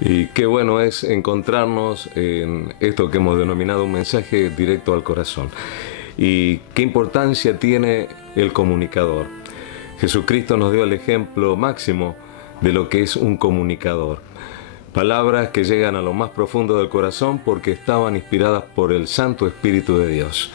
Y qué bueno es encontrarnos en esto que hemos denominado un mensaje directo al corazón. Y qué importancia tiene el comunicador. Jesucristo nos dio el ejemplo máximo de lo que es un comunicador. Palabras que llegan a lo más profundo del corazón porque estaban inspiradas por el Santo Espíritu de Dios.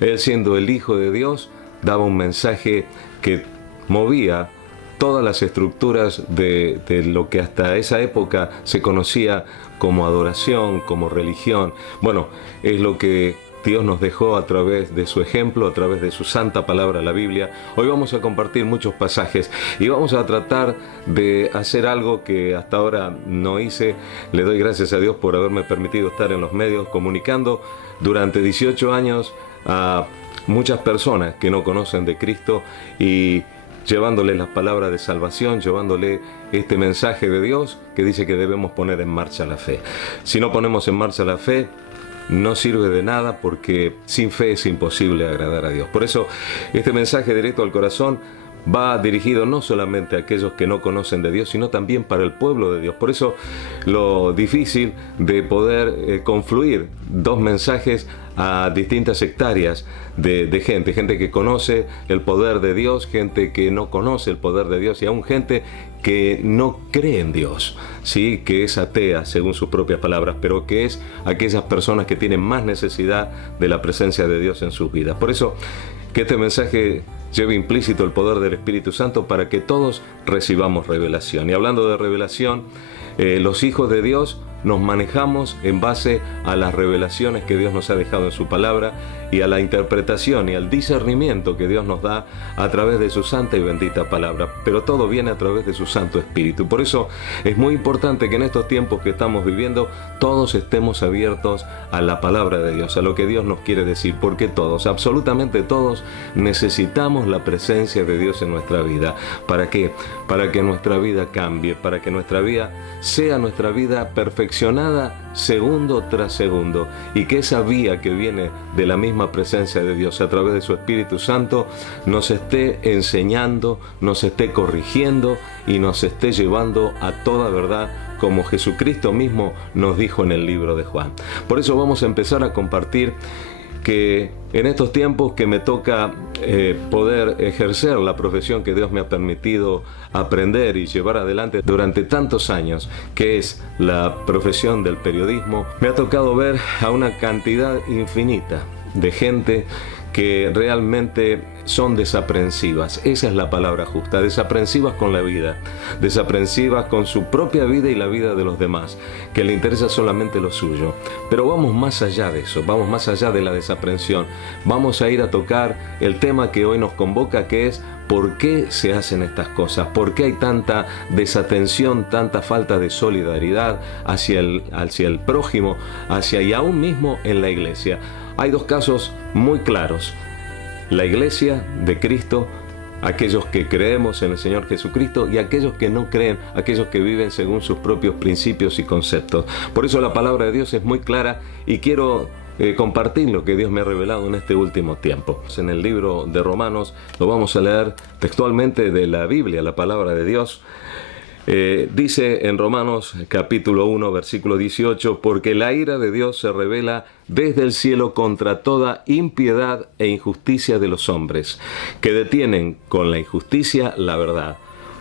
Él, siendo el Hijo de Dios, daba un mensaje que movía todas las estructuras de lo que hasta esa época se conocía como adoración, como religión. Bueno, es lo que Dios nos dejó a través de su ejemplo, a través de su santa palabra, la Biblia. Hoy vamos a compartir muchos pasajes y vamos a tratar de hacer algo que hasta ahora no hice. Le doy gracias a Dios por haberme permitido estar en los medios comunicando durante 18 años a muchas personas que no conocen de Cristo y llevándole las palabras de salvación, llevándole este mensaje de Dios que dice que debemos poner en marcha la fe. Si no ponemos en marcha la fe, no sirve de nada, porque sin fe es imposible agradar a Dios. Por eso este mensaje directo al corazón va dirigido no solamente a aquellos que no conocen de Dios, sino también para el pueblo de Dios. Por eso lo difícil de poder confluir dos mensajes a distintas hectáreas de gente que conoce el poder de Dios, gente que no conoce el poder de Dios y aún gente que no cree en Dios, ¿sí? Que es atea según sus propias palabras, pero que es aquellas personas que tienen más necesidad de la presencia de Dios en sus vidas. Por eso que este mensaje lleve implícito el poder del Espíritu Santo para que todos recibamos revelación. Y hablando de revelación, los hijos de Dios nos manejamos en base a las revelaciones que Dios nos ha dejado en su palabra y a la interpretación y al discernimiento que Dios nos da a través de su santa y bendita palabra. Pero todo viene a través de su Santo Espíritu. Por eso es muy importante que en estos tiempos que estamos viviendo todos estemos abiertos a la palabra de Dios, a lo que Dios nos quiere decir, porque todos, absolutamente todos, necesitamos la presencia de Dios en nuestra vida. ¿Para qué? Para que nuestra vida cambie, para que nuestra vida sea nuestra vida perfeccionada segundo tras segundo, y que esa vía que viene de la misma presencia de Dios a través de su Espíritu Santo nos esté enseñando, nos esté corrigiendo y nos esté llevando a toda verdad, como Jesucristo mismo nos dijo en el libro de Juan. Por eso vamos a empezar a compartir que en estos tiempos que me toca poder ejercer la profesión que Dios me ha permitido aprender y llevar adelante durante tantos años, que es la profesión del periodismo, me ha tocado ver a una cantidad infinita de gente que realmente son desaprensivas. Esa es la palabra justa, desaprensivas con la vida, desaprensivas con su propia vida y la vida de los demás, que le interesa solamente lo suyo. Pero vamos más allá de eso, vamos más allá de la desaprensión. Vamos a ir a tocar el tema que hoy nos convoca, que es ¿por qué se hacen estas cosas? ¿Por qué hay tanta desatención, tanta falta de solidaridad hacia el prójimo, y aún mismo en la iglesia? Hay dos casos muy claros: la iglesia de Cristo, aquellos que creemos en el Señor Jesucristo, y aquellos que no creen, aquellos que viven según sus propios principios y conceptos. Por eso la palabra de Dios es muy clara y quiero compartir lo que Dios me ha revelado en este último tiempo. En el libro de Romanos, lo vamos a leer textualmente de la Biblia, la palabra de Dios. Dice en Romanos capítulo 1 versículo 18: porque la ira de Dios se revela desde el cielo contra toda impiedad e injusticia de los hombres, que detienen con la injusticia la verdad.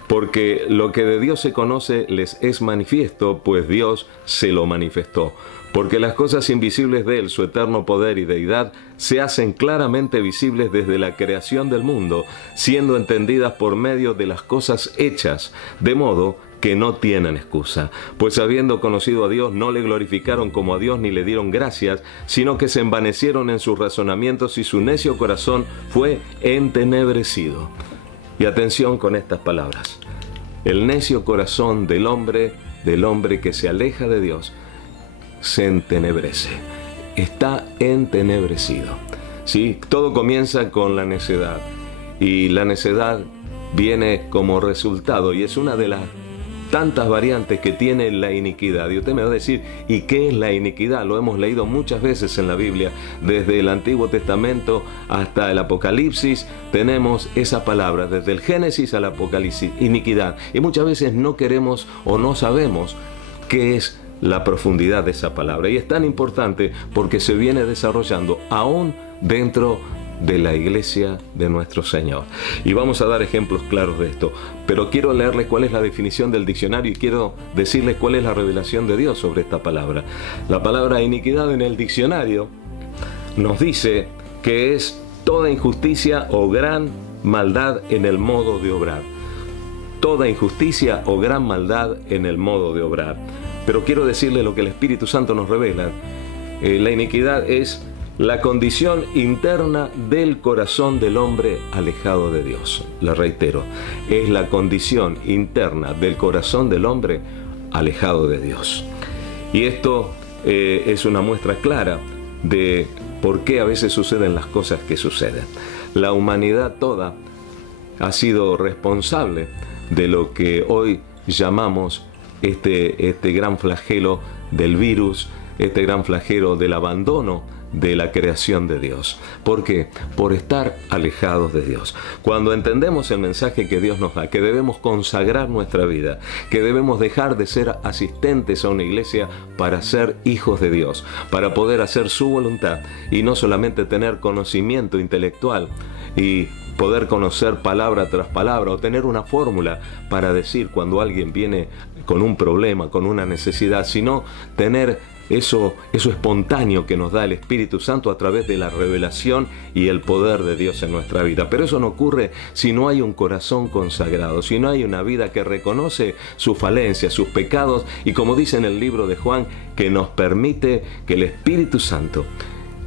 Porque lo que de Dios se conoce les es manifiesto, pues Dios se lo manifestó. Porque las cosas invisibles de Él, su eterno poder y deidad, se hacen claramente visibles desde la creación del mundo, siendo entendidas por medio de las cosas hechas, de modo que no tienen excusa. Pues habiendo conocido a Dios, no le glorificaron como a Dios ni le dieron gracias, sino que se envanecieron en sus razonamientos y su necio corazón fue entenebrecido. Y atención con estas palabras: el necio corazón del hombre que se aleja de Dios, se entenebrece, está entenebrecido. ¿Sí? Todo comienza con la necedad, y la necedad viene como resultado, y es una de las tantas variantes que tiene la iniquidad. Y usted me va a decir, ¿y qué es la iniquidad? Lo hemos leído muchas veces en la Biblia, desde el Antiguo Testamento hasta el Apocalipsis, tenemos esa palabra, desde el Génesis al Apocalipsis, iniquidad. Y muchas veces no queremos o no sabemos qué es la profundidad de esa palabra. Y es tan importante porque se viene desarrollando aún dentro de la iglesia de nuestro Señor. Y vamos a dar ejemplos claros de esto. Pero quiero leerles cuál es la definición del diccionario y quiero decirles cuál es la revelación de Dios sobre esta palabra. La palabra iniquidad en el diccionario nos dice que es toda injusticia o gran maldad en el modo de obrar. Toda injusticia o gran maldad en el modo de obrar. Pero quiero decirle lo que el Espíritu Santo nos revela. La iniquidad es la condición interna del corazón del hombre alejado de Dios. La reitero, es la condición interna del corazón del hombre alejado de Dios. Y esto es una muestra clara de por qué a veces suceden las cosas que suceden. La humanidad toda ha sido responsable de lo que hoy llamamos este gran flagelo del virus, este gran flagelo del abandono de la creación de Dios. ¿Por qué? Por estar alejados de Dios. Cuando entendemos el mensaje que Dios nos da, que debemos consagrar nuestra vida, que debemos dejar de ser asistentes a una iglesia para ser hijos de Dios, para poder hacer su voluntad y no solamente tener conocimiento intelectual y poder conocer palabra tras palabra o tener una fórmula para decir cuando alguien viene con un problema, con una necesidad, sino tener eso espontáneo que nos da el Espíritu Santo a través de la revelación y el poder de Dios en nuestra vida. Pero eso no ocurre si no hay un corazón consagrado, si no hay una vida que reconoce sus falencias, sus pecados y, como dice en el libro de Juan, que nos permite que el Espíritu Santo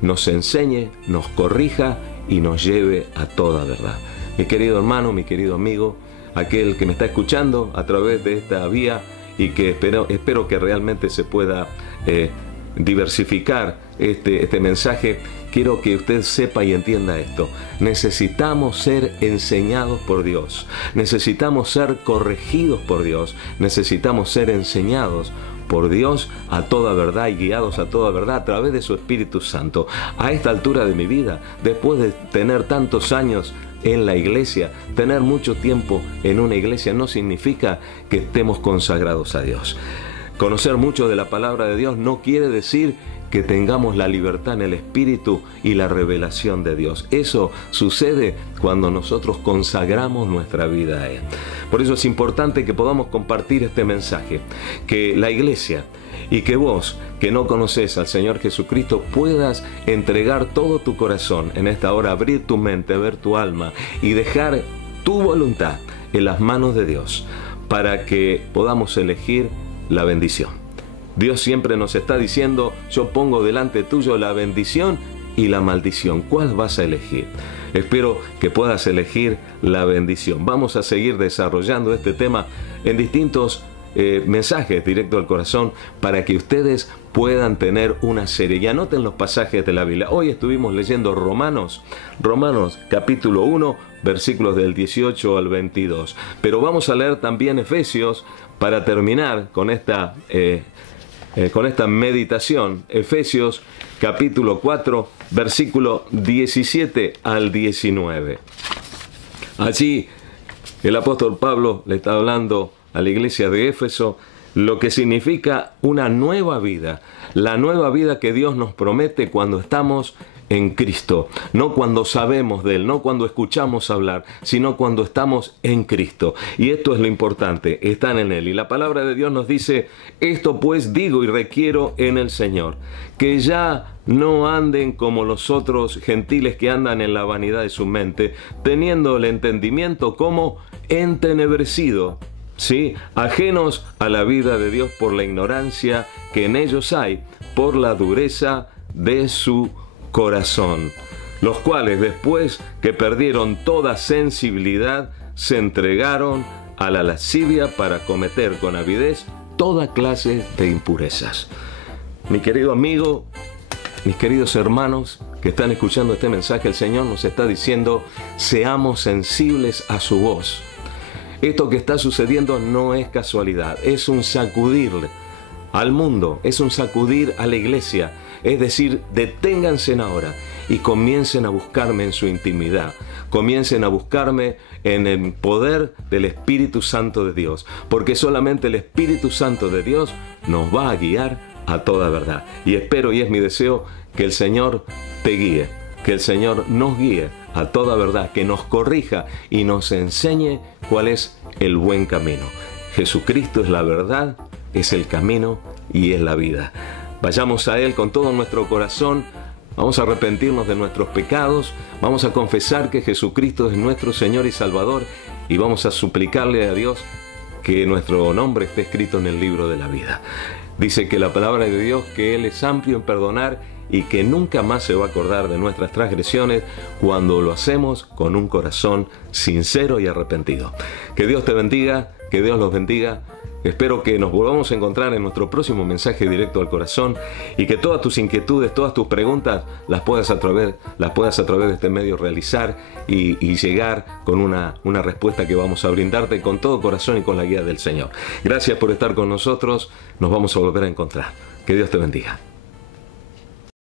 nos enseñe, nos corrija y nos lleve a toda verdad. Mi querido hermano, mi querido amigo, aquel que me está escuchando a través de esta vía y que espero que realmente se pueda diversificar este mensaje, quiero que usted sepa y entienda esto. Necesitamos ser enseñados por Dios, necesitamos ser corregidos por Dios, necesitamos ser enseñados por Dios a toda verdad y guiados a toda verdad a través de su Espíritu Santo. A esta altura de mi vida, después de tener tantos años en la iglesia, tener mucho tiempo en una iglesia no significa que estemos consagrados a Dios. Conocer mucho de la palabra de Dios no quiere decir que tengamos la libertad en el Espíritu y la revelación de Dios. Eso sucede cuando nosotros consagramos nuestra vida a Él. Por eso es importante que podamos compartir este mensaje, que la iglesia y que vos, que no conoces al Señor Jesucristo, puedas entregar todo tu corazón en esta hora, abrir tu mente, ver tu alma y dejar tu voluntad en las manos de Dios para que podamos elegir la bendición. Dios siempre nos está diciendo: yo pongo delante tuyo la bendición y la maldición. ¿Cuál vas a elegir? Espero que puedas elegir la bendición. Vamos a seguir desarrollando este tema en distintos mensajes directo al corazón para que ustedes puedan tener una serie. Y anoten los pasajes de la Biblia. Hoy estuvimos leyendo Romanos capítulo 1, versículos del 18 al 22. Pero vamos a leer también Efesios para terminar con esta meditación. Efesios capítulo 4, versículo 17 al 19. Allí el apóstol Pablo le está hablando a la iglesia de Éfeso lo que significa una nueva vida, la nueva vida que Dios nos promete cuando estamos en Cristo, no cuando sabemos de Él, no cuando escuchamos hablar, sino cuando estamos en Cristo. Y esto es lo importante, están en Él. Y la palabra de Dios nos dice: esto pues digo y requiero en el Señor, que ya no anden como los otros gentiles que andan en la vanidad de su mente, teniendo el entendimiento como entenebrecido, ¿sí? Ajenos a la vida de Dios por la ignorancia que en ellos hay, por la dureza de su corazón, los cuales después que perdieron toda sensibilidad se entregaron a la lascivia para cometer con avidez toda clase de impurezas. Mi querido amigo, mis queridos hermanos que están escuchando este mensaje, el Señor nos está diciendo: seamos sensibles a su voz. Esto que está sucediendo no es casualidad, es un sacudir al mundo, es un sacudir a la iglesia. Es decir, deténganse ahora y comiencen a buscarme en su intimidad. Comiencen a buscarme en el poder del Espíritu Santo de Dios. Porque solamente el Espíritu Santo de Dios nos va a guiar a toda verdad. Y espero, y es mi deseo, que el Señor te guíe, que el Señor nos guíe a toda verdad, que nos corrija y nos enseñe cuál es el buen camino. Jesucristo es la verdad, es el camino y es la vida. Vayamos a Él con todo nuestro corazón. Vamos a arrepentirnos de nuestros pecados, vamos a confesar que Jesucristo es nuestro Señor y Salvador y vamos a suplicarle a Dios que nuestro nombre esté escrito en el libro de la vida. Dice que la palabra de Dios, que Él es amplio en perdonar y que nunca más se va a acordar de nuestras transgresiones cuando lo hacemos con un corazón sincero y arrepentido. Que Dios te bendiga, que Dios los bendiga. Espero que nos volvamos a encontrar en nuestro próximo mensaje directo al corazón y que todas tus inquietudes, todas tus preguntas las puedas a través de este medio realizar y llegar con una respuesta que vamos a brindarte con todo corazón y con la guía del Señor. Gracias por estar con nosotros. Nos vamos a volver a encontrar. Que Dios te bendiga.